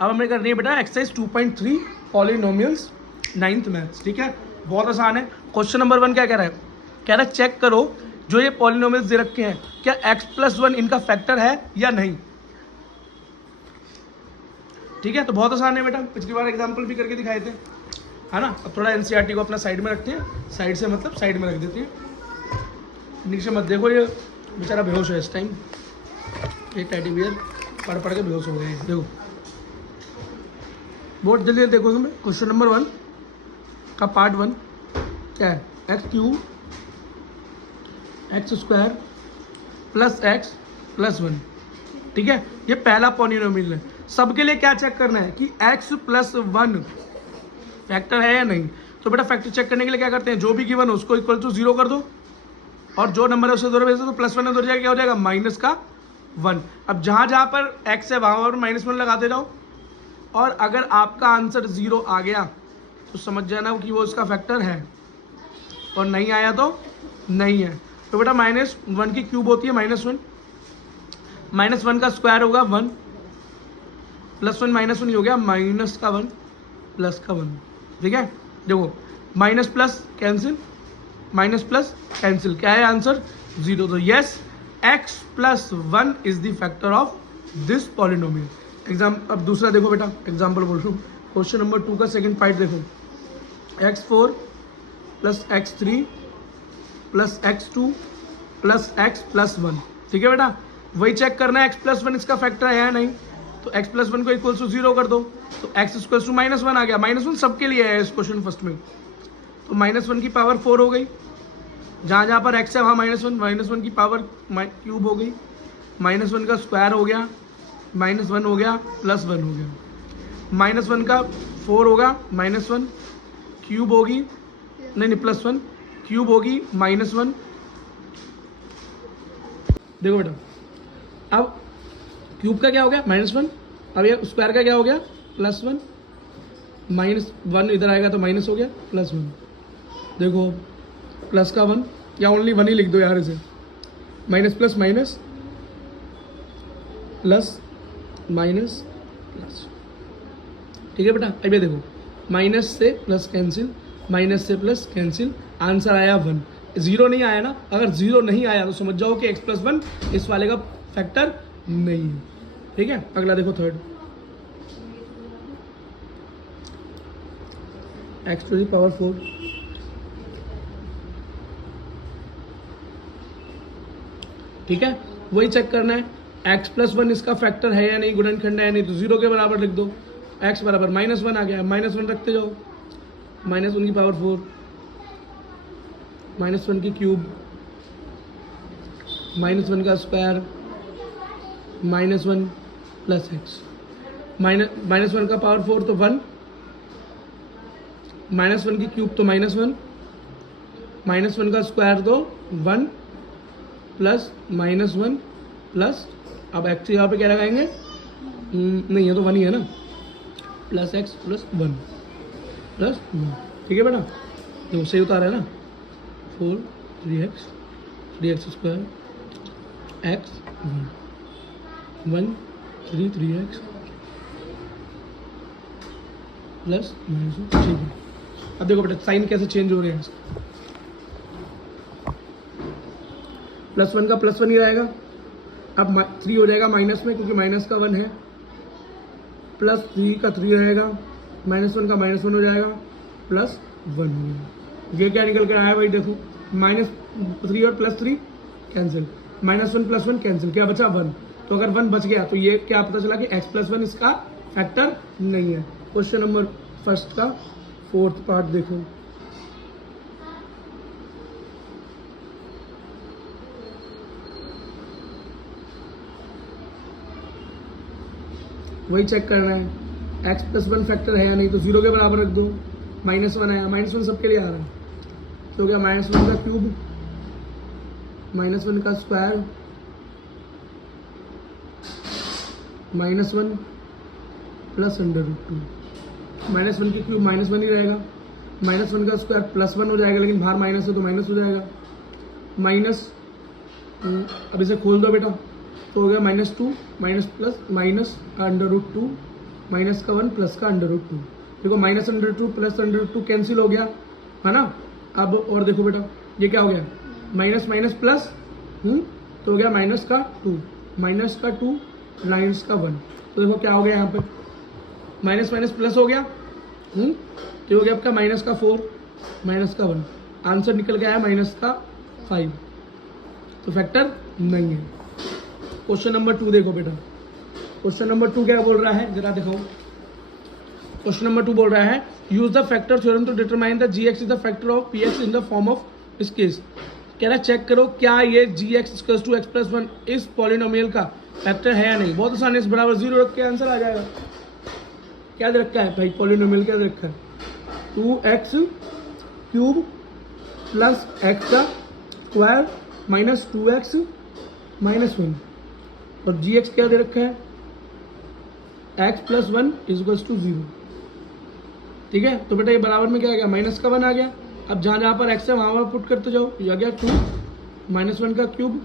अब हमें करनी है बेटा एक्सरसाइज 2.3 पॉलिनोमियल्स 9th मैथ्स। ठीक है, बहुत आसान है। क्वेश्चन नंबर 1 क्या कह रहा है? कह रहा है चेक करो जो ये पॉलिनोमियल्स दे रखे हैं क्या x+1 इनका फैक्टर है या नहीं। ठीक है, तो बहुत आसान है बेटा, पिछली बार एग्जाम्पल भी करके दिखाए थे, है ना। अब थोड़ा एनसीईआरटी को अपना साइड में रखते हैं, साइड से मतलब साइड में रख देते हैं। नीचे मत देखो, ये बेचारा बेहोश है इस टाइम, ये टेडी बियर पढ़ पढ़ के बेहोश हो गए हैं। देखो बहुत जल्दी देखो तुम्हें, क्वेश्चन नंबर 1 का पार्ट 1 क्या है? x³ x² plus x plus 1। ठीक है, ये पहला पॉलिनोमियल है। सबके लिए क्या चेक करना है कि x+1 फैक्टर है या नहीं। तो बेटा फैक्टर चेक करने के लिए क्या करते हैं, जो भी गिवन हो उसको इक्वल टू 0 कर दो, और जो नंबर है उससे दो भेज दो, तो +1 में दो जाएगा, क्या हो जाएगा -1। अब जहाँ जहाँ पर x है वहाँ पर -1 लगाते जाओ, और अगर आपका आंसर 0 आ गया तो समझ जाना कि वो उसका फैक्टर है, और नहीं आया तो नहीं है। तो बेटा -1 की क्यूब होती है -1, -1 का स्क्वायर होगा 1, +1 -1 ही हो गया, -1 प्लस का 1। ठीक है, देखो minus plus cancel, minus plus cancel, क्या है आंसर 0। तो yes, x+1 is the factor of this polynomial. अब दूसरा देखो बेटा, एग्जाम्पल बोल रहा हूँ, क्वेश्चन नंबर 2 का सेकंड पार्ट देखो, x4 plus x3 plus x2 plus x plus 1। ठीक है बेटा, वही चेक करना है x+1 इसका फैक्टर है या नहीं। तो x+1 को इक्वल टू 0 कर दो, तो x इक्वल टू -1 आ गया। -1 सबके लिए है इस क्वेश्चन फर्स्ट में, तो -1 की पावर 4 हो गई, जहाँ जहाँ पर x है वहाँ -1 की पावर क्यूब हो गई, -1 का स्क्वायर हो गया, -1 हो गया, +1 हो गया, -1 का 4 होगा, -1 क्यूब होगी, नहीं +1 क्यूब होगी, -1। देखो बेटा, अब क्यूब का क्या हो गया -1, अब ये स्क्वायर का क्या हो गया +1, -1 इधर आएगा तो माइनस हो गया, +1। देखो प्लस का 1, या ओनली 1 ही लिख दो यार इसे, minus plus minus plus minus plus. ठीक है बेटा, अब ये देखो माइनस से प्लस कैंसिल, माइनस से प्लस कैंसिल, आंसर आया 1। 0 नहीं आया ना, अगर 0 नहीं आया तो समझ जाओ कि x+1 इस वाले का फैक्टर नहीं है। ठीक है, अगला देखो थर्ड, x⁴। ठीक है, वही चेक करना है x+1 इसका फैक्टर है या नहीं, गुणनखंड है या नहीं। तो 0 के बराबर लिख दो, x बराबर -1 आ गया, -1 रखते जाओ, -1 की पावर 4, -1 की क्यूब, -1 का स्क्वायर, -1 प्लस x, -1 का पावर 4 तो 1, -1 की क्यूब तो -1, -1 का स्क्वायर तो 1 प्लस -1 प्लस, अब x यहाँ पे क्या लगाएंगे, नहीं है तो 1 ही है ना, प्लस x प्लस 1 प्लस 1। ठीक है बेटा, तो सही उतारा है ना, 4 3x square x 1 3x plus -1। ठीक है, अब देखो बेटा साइन कैसे चेंज हो रहे हैं, +1 का +1 ही रहेगा, अब 3 हो जाएगा माइनस में क्योंकि माइनस का 1 है, +3 का 3 रहेगा, -1 का -1 हो जाएगा, +1 हो जाएगा। ये क्या निकल कर आया भाई, देखो -3 और +3 कैंसिल, -1 + 1 कैंसिल, क्या बचा 1। तो अगर 1 बच गया तो ये क्या पता चला कि x+1 इसका फैक्टर नहीं है। क्वेश्चन नंबर फर्स्ट का 4th पार्ट देखो, वही चेक करना है x+1 फैक्टर है या नहीं। तो 0 के बराबर रख दो, -1 आया, -1 सबके लिए आ रहा है, तो क्या -1 का क्यूब, -1 का स्क्वायर, -1 प्लस √2, -1 की क्यूब -1 ही रहेगा, -1 का स्क्वायर +1 हो जाएगा, लेकिन बाहर माइनस है तो माइनस हो जाएगा, माइनस, अब इसे खोल दो बेटा, तो हो गया -2 माइनस प्लस माइनस √2 माइनस का 1 प्लस का अंडर रूट 2। देखो minus under root 2 plus under root 2 cancel हो गया, है ना। अब और देखो बेटा ये क्या हो गया, माइनस माइनस प्लस, तो हो गया माइनस का 2 माइनस का 1। तो देखो क्या हो गया यहाँ पे, माइनस माइनस प्लस हो गया, तो हो गया आपका माइनस का 4 माइनस का 1। आंसर निकल गया है माइनस का 5, तो फैक्टर नहीं है। क्वेश्चन नंबर 2 देखो बेटा, क्वेश्चन नंबर 2 क्या बोल रहा है जरा देखो। क्वेश्चन नंबर 2 बोल रहा है use the factor theorem to determine the gx is the factor of px in the form of इस केस। कह रहा है चेक करो क्या ये gx equals to x plus 1 इस पॉलिनोमियल का फैक्टर है या नहीं। बहुत आसानी से बराबर 0 रख के आंसर आ जाएगा। क्या दे रखा है भाई, पॉलिनोमियल क्या दे रखा है, 2x क्यूब प्लस x का स्क्वायर माइनस 2x माइनस 1, और gx क्या दे रखा है, x plus 1 is equals to 0। ठीक है, तो बेटा ये बराबर में क्या आ गया, माइनस का 1 आ गया। अब जहाँ जहाँ पर x है वहाँ वहाँ पुट करते जाओ, ये आ गया 2 माइनस 1 का क्यूब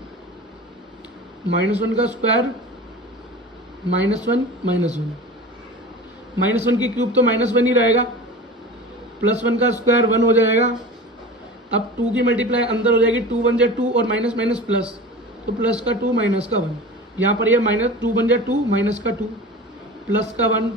माइनस 1 का स्क्वायर माइनस 1 माइनस 1। माइनस 1 की क्यूब तो माइनस 1 ही रहेगा, प्लस 1 का स्क्वायर 1 हो जाएगा। अब 2 की मल्टीप्लाई अंदर हो जाएगी, 2 1 जा 2 और माइनस माइनस प्लस, तो प्लस का 2 माइनस का 1। यहाँ पर ये माइनस 2 1 जा 2 माइनस का 2 प्लस का 1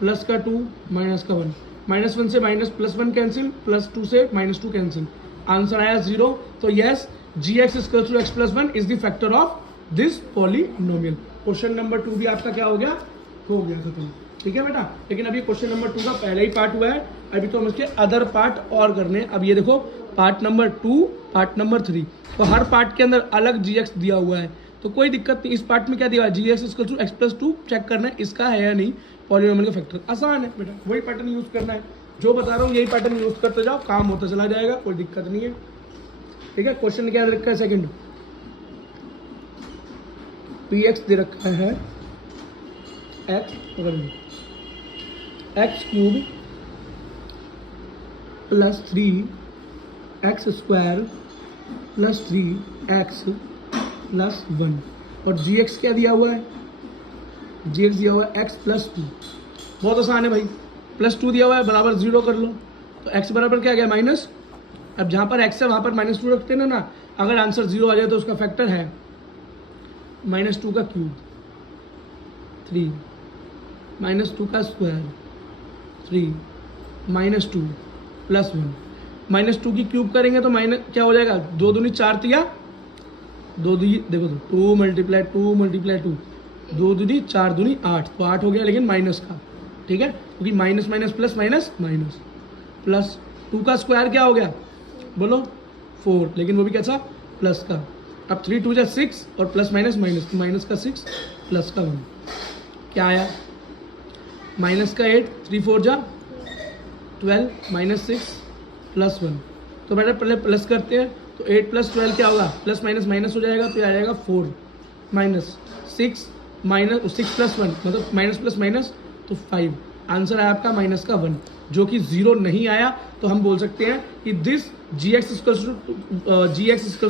प्लस का 2 माइनस का 1। माइनस 1 से माइनस प्लस 1 कैंसिल, प्लस 2 से माइनस 2 कैंसिल, आंसर आया 0। तो yes gx equal to x plus 1 is the factor of this polynomial. Question number 2 भी आपका क्या हो गया खत्म। ठीक है बेटा, लेकिन अभी क्वेश्चन नंबर 2 का पहला ही पार्ट हुआ है, अभी तो हम इसके अदर पार्ट और करने। अब ये देखो पार्ट नंबर 2 पार्ट नंबर 3, तो हर पार्ट के अंदर अलग gx दिया हुआ है, तो कोई दिक्कत नहीं। इस पार्ट में क्या दिया है, gx equal to x plus 2 check करना है इसका है या नहीं पॉलिनोमियल का फैक्टर। आसान है बेटा, वही पैटर्न यूज करना है, जो बता रहा हूँ यही पैटर्न यूज करते जाओ, काम होता चला जाएगा, कोई दिक्कत नहीं है। ठीक है, क्वेश्चन क्या दे रखा है, सेकंड px दे रखा है x cube plus 3x square plus 3x plus 1, और gx क्या दिया हुआ है, gx दिया हुआ है x प्लस 2। बहुत आसान है भाई, प्लस 2 दिया हुआ है बराबर 0 कर लो, तो x बराबर क्या गया माइनस। अब जहाँ पर x है वहाँ पर माइनस 2 रखते हैं ना, अगर आंसर 0 आ जाए तो उसका फैक्टर है माइनस 2 का क्यूब 3 माइनस 2 का स्क्वायर 3 माइनस 2 प्लस 1। माइनस 2 की क्यूब करेंगे तो माइनस क्या हो जाएगा, 2 दूनी 4 तिया 2 दूनी देखो तो 2 मल्टीप्लाई 2 2 दूनी 4 दूनी 8, तो 8 हो गया लेकिन माइनस का। ठीक है, क्योंकि minus minus plus minus minus, plus 2 का स्क्वायर क्या हो गया बोलो 4, लेकिन वो भी कैसा प्लस का। अब 3 2 जा 6 और प्लस माइनस माइनस, तो माइनस का 6 प्लस का 1 क्या आया, माइनस का 8 3 4 जा 12 माइनस 6 प्लस 1। तो बेटा पहले प्लस करते हैं, तो 8 प्लस 12 क्या होगा, प्लस माइनस माइनस हो जाएगा, तो ये आ जाएगा 4 माइनस 6 माइनस 6 प्लस 1 मतलब माइनस प्लस माइनस, तो 5। आंसर है आपका माइनस का 1, जो कि 0 नहीं आया। तो हम बोल सकते हैं कि this gx equals to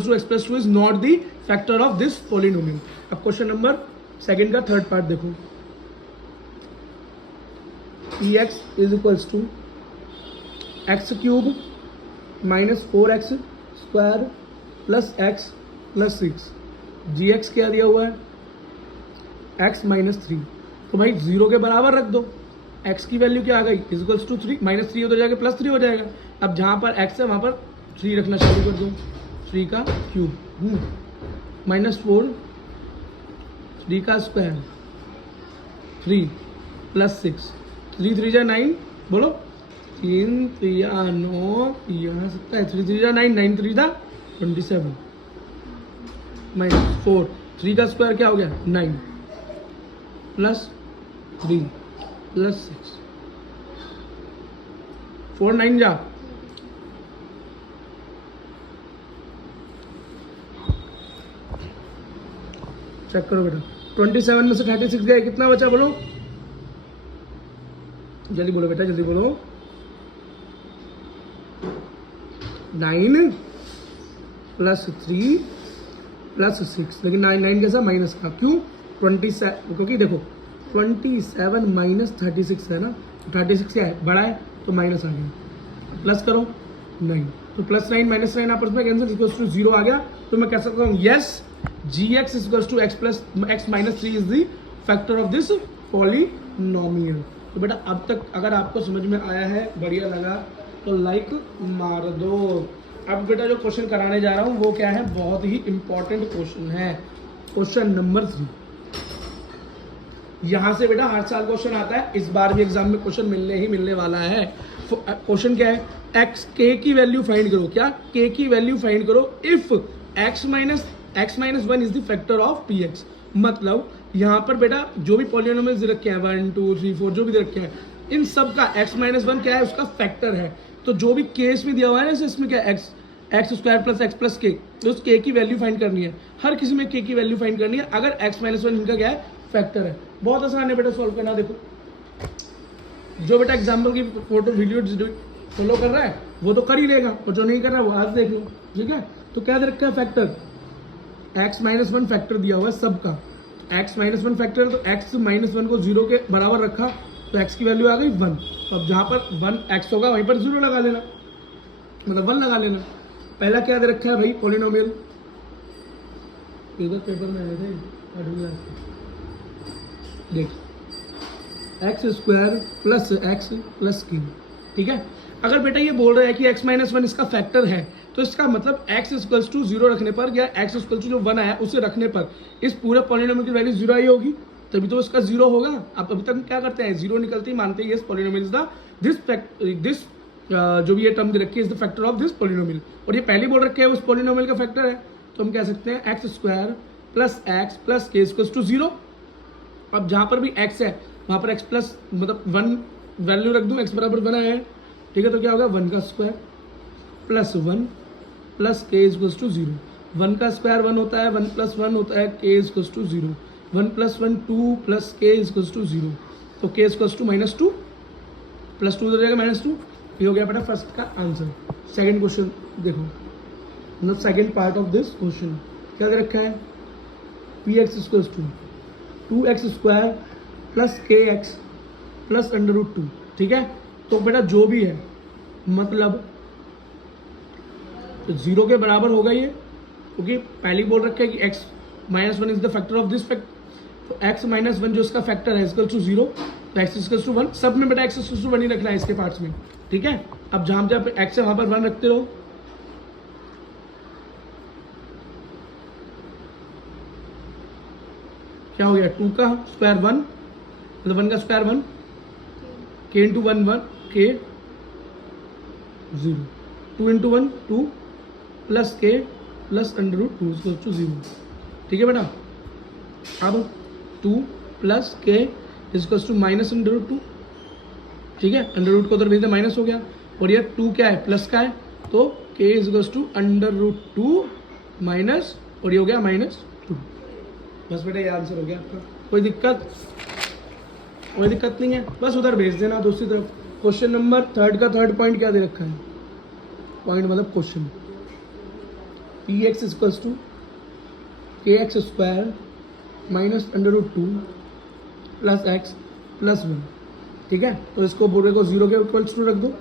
x plus 2 is not the factor of this polynomial. अब क्वेश्चन नंबर सेकंड का थर्ड पार्ट देखो, px is equals to x cube minus 4x square plus x plus 6, gx क्या दिया हुआ है x minus 3, तो भाई 0 के बराबर रख दो, x की वैल्यू क्या आ गई इक्वल्स टू 3 माइनस 3 उधर जाके प्लस 3 हो जाएगा। अब जहाँ पर x है वहाँ पर 3 रखना चालू कर दो, 3 का क्यूब माइनस 4 3 का स्क्वायर 3 प्लस 6 3 3 जा 9 बोलो 3 3 9 यहाँ 3 3 जा 9 9 3 था 27 माइनस 4 3 का स्क्वायर क्या हो गया 9 प्लस 3 प्लस 6 4 9 जा चेक करो बेटा, 27 में से 36 गए, कितना बचा बोलो, जल्दी बोलो बेटा जल्दी बोलो, 9 प्लस 3 प्लस 6, लेकिन 9 9 कैसा माइनस का, क्यों 27, क्योंकि देखो 27 माइनस 36 है ना, 36 क्या है, बड़ा है तो माइनस आ गया, प्लस करो नहीं, तो +9 -9 आपस में कैंसिल, इक्वल्स टू 0 आ गया। तो मैं कह सकता हूँ yes gx equals to x plus x minus 3 is the factor of this polynomial. तो बेटा अब तक अगर आपको समझ में आया है, बढ़िया लगा तो लाइक मार दो। अब बेटा जो क्वेश्चन कराने जा रहा हूँ वो क्या है, बहुत ही इंपॉर्टेंट क्वेश्चन है, क्वेश्चन नंबर 3। यहाँ से बेटा हर साल क्वेश्चन आता है, इस बार भी एग्जाम में क्वेश्चन मिलने वाला है। क्वेश्चन क्या है, x k की वैल्यू फाइंड करो, क्या k की वैल्यू फाइंड करो if x minus 1 is the factor of px। मतलब यहाँ पर बेटा जो भी पॉलिनोमियल्स रखे हैं 1 2 3 4 जो भी रखे हैं, इन सब का x माइनस 1 क्या है, उसका फैक्टर है। तो जो भी केस में दिया हुआ है ना, इसमें क्या x square plus X plus के, तो उस k की वैल्यू फाइंड करनी है, हर किसी में k की वैल्यू फाइंड करनी है अगर x माइनस 1 इनका क्या है, फैक्टर है। बहुत आसान है बेटा सॉल्व करना। देखो जो बेटा एग्जाम्पल की फोटो वीडियो फॉलो कर रहा है वो तो कर ही लेगा, और जो नहीं कर रहा है वो आज देख लो, ठीक है। तो क्या दे रखा है, फैक्टर x माइनस 1 फैक्टर दिया हुआ है सबका, x माइनस 1 फैक्टर है, तो x माइनस 1 को 0 के बराबर रखा तो x की वैल्यू आ गई 1। तो अब जहाँ पर 1x होगा वहीं पर 0 लगा लेना, मतलब 1 लगा लेना। पहला क्या दे रखा है भाई, पॉलिनोमियल, पेपर में आए थे, देख x square plus X plus की, ठीक है। अगर बेटा ये बोल रहा है कि x माइनस 1 इसका फैक्टर है, तो इसका मतलब x इक्वल्स टू 0 रखने पर, या x इक्वल्स टू जो 1 आया उसे रखने पर इस पूरे पॉलिनोमियल की वैल्यू 0 आई होगी, तभी तो इसका 0 होगा। आप अभी तक क्या करते हैं, 0 निकलते ही मानते हैं इस पॉलिनोमियल इज द दिस जो भी ये टर्म दे रखी है is the factor of this polynomial, और ये पहले बोल रखे है उस पॉलिनोमियल का फैक्टर है, तो हम कह सकते हैं x square plus X plus के इक्वल्स टू 0। अब जहाँ पर भी x है वहाँ पर x प्लस मतलब 1 वैल्यू रख दूँ, x बराबर 1 आया है, ठीक है। तो क्या होगा, 1 का स्क्वायर प्लस 1 प्लस के इक्वल्स टू 0। 1 का स्क्वायर 1 होता है, 1 प्लस 1 होता है, के इक्वल्स टू 0। 1 प्लस 1 2 प्लस के इक्वल्स टू 0, तो के इक्वल्स टू -2 प्लस 2 हो जाएगा -2। ये हो गया बेटा फर्स्ट का आंसर। सेकेंड क्वेश्चन देखो, मतलब second part of this question क्या दे रखा है, p x equals to 2x square plus k x plus √2, ठीक है। तो बेटा जो भी है मतलब 0 के बराबर होगा ये, क्योंकि पहले बोल रखा है कि x minus 1 is the factor of this fact, तो x माइनस 1 जो इसका फैक्टर है इक्वल टू 0, तो x इक्वल टू 1, सब में बेटा x इक्वल टू 1 ही रखना है इसके पार्ट्स में, ठीक है। अब जहाँ जहाँ पे x है वहाँ पर 1 रखते रहो। क्या हो गया, 2 का स्क्वायर 1, मतलब 1 का square 1, k into 1 1, k 0, 2 into 1 2 plus k plus √2 equal to 0, ठीक है बेटा। अब 2 plus k equal to minus √2, ठीक है, √2 को उधर भेज दे, माइनस हो गया, और ये 2 क्या है, प्लस का है, तो k इक्वल टू √2 माइनस, और ये हो गया -2। बस बेटा ये आंसर हो गया आपका, कोई दिक्कत नहीं है, बस उधर भेज देना दूसरी तरफ। क्वेश्चन नंबर 3 का थर्ड पॉइंट क्या दे रखा है, पॉइंट मतलब question, P x equals to K X square minus √2 plus X plus 1, ठीक है। तो इसको पूरे को 0 के इक्वल्स टू रख दो,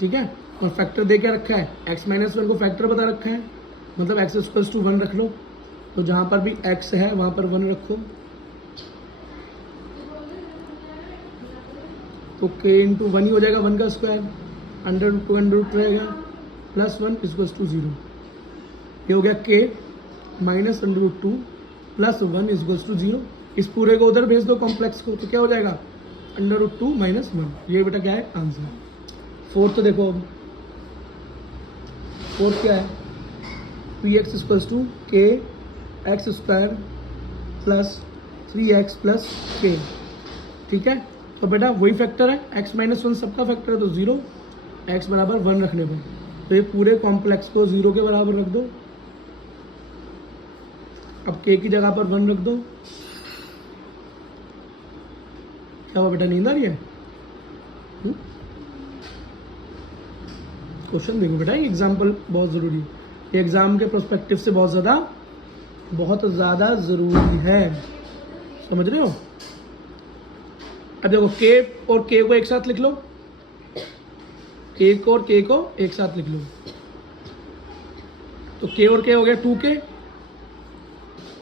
ठीक है, और फैक्टर दे क्या रखा है, x माइनस 1 को फैक्टर बता रखा है, मतलब x इक्वल्स टू 1 रख लो, तो जहाँ पर भी x है वहाँ पर 1 रखो, तो k इंटू 1 ही हो जाएगा, 1 का स्क्वायर √2 रहेगा प्लस 1 इक्वल्स टू 0, ये हो गया k minus √2 plus 1 equals to 0। इस पूरे को उधर भेज दो कॉम्प्लेक्स को, तो क्या हो जाएगा √2 माइनस 1, ये बेटा क्या है आंसर। फोर्थ देखो, अब फोर्थ क्या है, p x equals to K X square plus 3x plus के, ठीक है। तो बेटा वही फैक्टर है, x माइनस 1 सबका फैक्टर है, तो 0, x बराबर 1 रखने पर, तो ये पूरे कॉम्प्लेक्स को 0 के बराबर रख दो। अब k की जगह पर 1 रख दो। क्या हुआ बेटा, नींद आ रही है? क्वेश्चन देखो बेटा, ये एग्जाम्पल बहुत ज़रूरी है, ये एग्जाम के प्रोस्पेक्टिव से बहुत ज़्यादा बहुत ज़्यादा ज़रूरी है, समझ रहे हो। अब देखो के और के को एक साथ लिख लो, के को और के को एक साथ लिख लो, तो के और के हो गया 2k,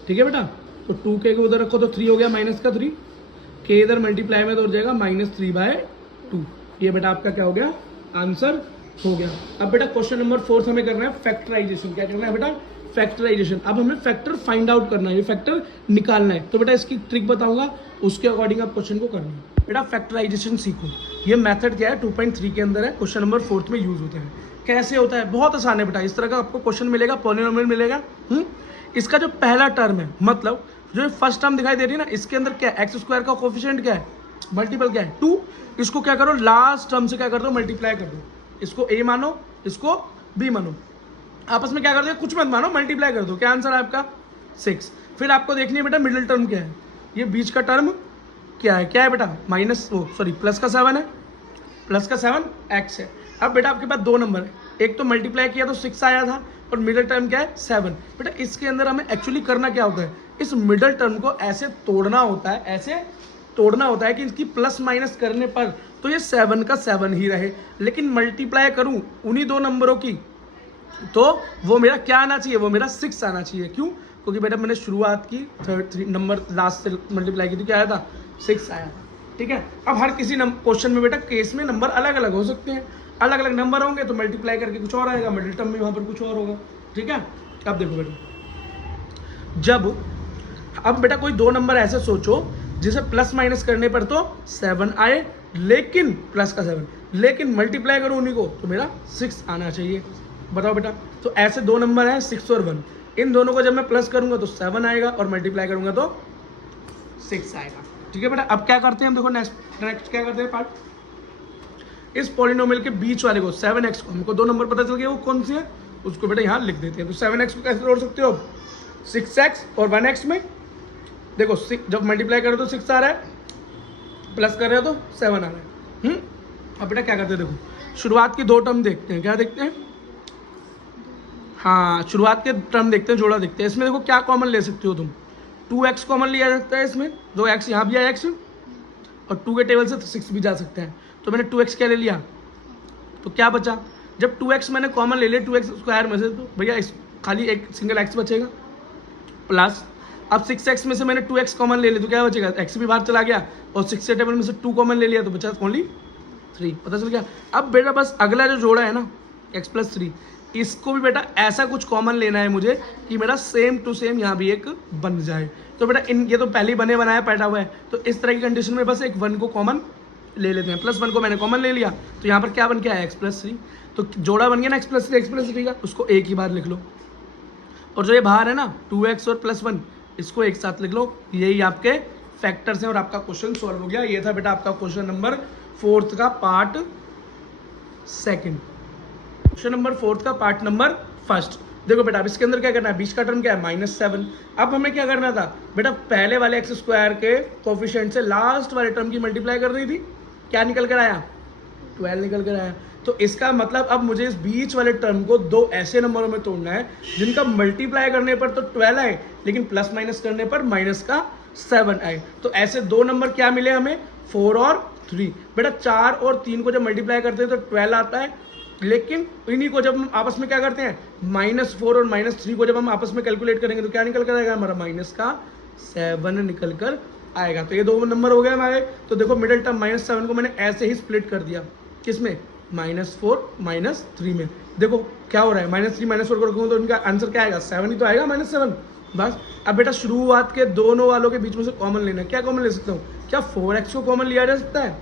ठीक है बेटा। तो 2k को उधर रखो तो 3 हो गया -3, के इधर मल्टीप्लाई में तो हो जाएगा -3/2। ये बेटा आपका क्या हो गया, आंसर हो गया। अब बेटा क्वेश्चन नंबर 4 हमें करना है फैक्टराइजेशन। क्या करना है बेटा, फैक्टराइजेशन। अब हमें फैक्टर फाइंड आउट करना है, ये फैक्टर निकालना है। तो बेटा इसकी ट्रिक बताऊंगा, उसके अकॉर्डिंग आप क्वेश्चन को करना है। बेटा फैक्टराइजेशन सीखो, ये मेथड क्या है 2.3 के अंदर है, क्वेश्चन नंबर 4 में यूज होता है। कैसे होता है, बहुत आसान है बेटा। इस तरह का आपको क्वेश्चन मिलेगा, पॉलिनोमियल मिलेगा। इसका जो पहला टर्म है, मतलब जो फर्स्ट टर्म दिखाई दे रही है ना, इसके अंदर क्या है, x² का कोफिशिएंट क्या है, मल्टीपल क्या है 2। इसको क्या करो, लास्ट टर्म से क्या कर दो, मल्टीप्लाई कर दो। इसको a मानो, इसको b मानो, आपस में क्या कर दो, कुछ मत मानो, मल्टीप्लाई कर दो। क्या आंसर है आपका 6। फिर आपको देखनी है बेटा मिडिल टर्म क्या है, ये बीच का टर्म क्या है बेटा, प्लस का 7 है, प्लस का 7 x है। अब बेटा आपके पास दो नंबर है, एक तो मल्टीप्लाई किया तो 6 आया था, और मिडिल टर्म क्या है 7। बेटा इसके अंदर हमें एक्चुअली करना क्या होता है, इस मिडिल टर्म को ऐसे तोड़ना होता है, ऐसे तोड़ना होता है कि इसकी प्लस माइनस करने पर तो ये 7 का 7 ही रहे, लेकिन मल्टीप्लाई करूं उन्हीं दो नंबरों की तो वो मेरा क्या आना चाहिए, वो मेरा 6 आना चाहिए। क्यों, क्योंकि बेटा मैंने शुरुआत की 3 नंबर लास्ट से मल्टीप्लाई की तो क्या आया था, 6 आया था। ठीक है, अब हर किसी क्वेश्चन में बेटा केस में नंबर अलग अलग हो सकते हैं, अलग अलग नंबर होंगे तो मल्टीप्लाई करके कुछ और आएगा, मिडिल टर्म में वहाँ पर कुछ और होगा। ठीक है, अब देखो बेटा, जब अब बेटा कोई दो नंबर ऐसे सोचो जिसे प्लस माइनस करने पर तो 7 आए, लेकिन प्लस का 7, लेकिन मल्टीप्लाई करो उन्हीं को तो मेरा 6 आना चाहिए। बताओ बेटा, तो ऐसे दो नंबर हैं 6 और 1, इन दोनों को जब मैं प्लस करूंगा तो 7 आएगा और मल्टीप्लाई करूंगा तो 6 आएगा। ठीक है बेटा, अब क्या करते हैं हम, देखो नेक्स्ट क्या करते हैं पार्ट, इस पॉलिनोमियल के बीच वाले को 7x को, हमको दो नंबर पता चल गया वो कौन सी है, उसको बेटा यहाँ लिख देते हैं। तो 7x को कैसे जोड़ सकते हो, 6x और 1x में देखो, जब मल्टीप्लाई करो तो 6 आ रहा है, प्लस कर रहे हो तो 7 आ रहा है। अब बेटा क्या करते हैं, देखो शुरुआत की दो टर्म देखते हैं, क्या देखते हैं, हाँ शुरुआत के टर्म देखते हैं, जोड़ा देखते हैं। इसमें देखो क्या कॉमन ले सकते हो तुम, 2x कॉमन लिया जा सकता है इसमें, 2x यहाँ भी है x, और 2 के टेबल से 6 भी जा सकते हैं। तो मैंने 2x क्या ले लिया, तो क्या बचा, जब 2x मैंने कॉमन ले लिया 2x स्क्वायर में से, तो भैया इस खाली एक सिंगल x बचेगा, प्लस अब 6x में से मैंने 2x कॉमन ले लिया तो क्या बचेगा, x भी बाहर चला गया, और 6 के टेबल में से 2 कॉमन ले लिया तो बचा ओनली 3, पता चल गया। अब बेटा बस अगला जो जोड़ा है ना x + 3, इसको भी बेटा ऐसा कुछ कॉमन लेना है मुझे कि मेरा सेम टू सेम यहाँ भी एक बन जाए। तो बेटा ये तो पहले ही बने बनाया पैटा हुआ है, तो इस तरह की कंडीशन में बस एक 1 को कॉमन ले लेते हैं। +1 को मैंने कॉमन ले लिया तो यहाँ पर क्या बन गया, x + 3, तो जोड़ा बन गया ना x + 3 का, उसको एक ही बार लिख लो। और जो ये बाहर है ना 2x और +1, इसको एक साथ लिख लो। यही आपके फैक्टर्स हैं और आपका क्वेश्चन सॉल्व हो गया। ये था बेटा आपका क्वेश्चन नंबर 4 का पार्ट 2, क्वेश्चन नंबर 4 का पार्ट नंबर 1। देखो बेटा अब इसके अंदर क्या करना है, बीच का टर्म क्या है -7। अब हमें क्या करना था बेटा, पहले वाले x² के कोफिशिएंट से लास्ट वाले टर्म की मल्टीप्लाई करनी थी। क्या निकल कर आया, 12 निकल कर आया। तो इसका मतलब अब मुझे इस बीच वाले टर्म को दो ऐसे नंबरों में तोड़ना है जिनका मल्टीप्लाई करने पर तो 12 आए, लेकिन प्लस माइनस करने पर -7 आए। तो ऐसे दो नंबर क्या मिले हमें, 4 और 3। बेटा 4 और 3 को जब मल्टीप्लाई करते हैं तो 12 आता है, लेकिन इन्हीं को जब हम आपस में क्या करते हैं, -4 और -3 को जब हम आपस में कैलकुलेट करेंगे तो क्या निकल कर आएगा हमारा, -7 निकल कर आएगा। तो ये दो नंबर हो गए हमारे। तो देखो मिडिल टर्म -7 को मैंने ऐसे ही स्प्लिट कर दिया, किसमें, -4 -3 में। देखो क्या हो रहा है, -3 -4 को रखूँगा तो इनका आंसर क्या आएगा, 7 ही तो आएगा, -7 बस। अब बेटा शुरुआत के दोनों वालों के बीच में से कॉमन लेना है। क्या कॉमन ले सकता हूँ, क्या 4x को कॉमन लिया जा सकता है,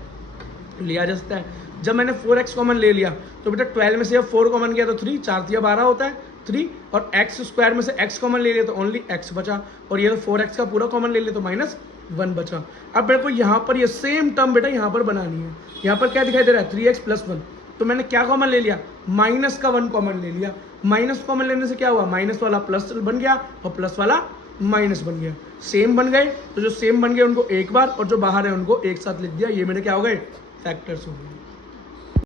लिया जा सकता है। जब मैंने 4x कॉमन ले लिया तो बेटा 12 में से अब 4 कॉमन किया तो 3, 4 × 12 होता है 3, और x² में से x कॉमन ले लिया तो ओनली x बचा, और ये तो 4x का पूरा कॉमन ले लिया तो -1 बचा। अब मेरे को यहाँ पर ये सेम टर्म बेटा यहाँ पर बनानी है। यहाँ पर क्या दिखाई दे रहा है, 3x + 1, तो मैंने क्या कॉमन ले लिया, -1 कॉमन ले लिया। माइनस कॉमन लेने से क्या हुआ, माइनस वाला प्लस बन गया और प्लस वाला माइनस बन गया। सेम बन गए, तो जो सेम बन गए उनको एक बार और जो बाहर है उनको एक साथ लिख दिया। ये मेरे क्या हो गए, फैक्टर्स हो गए।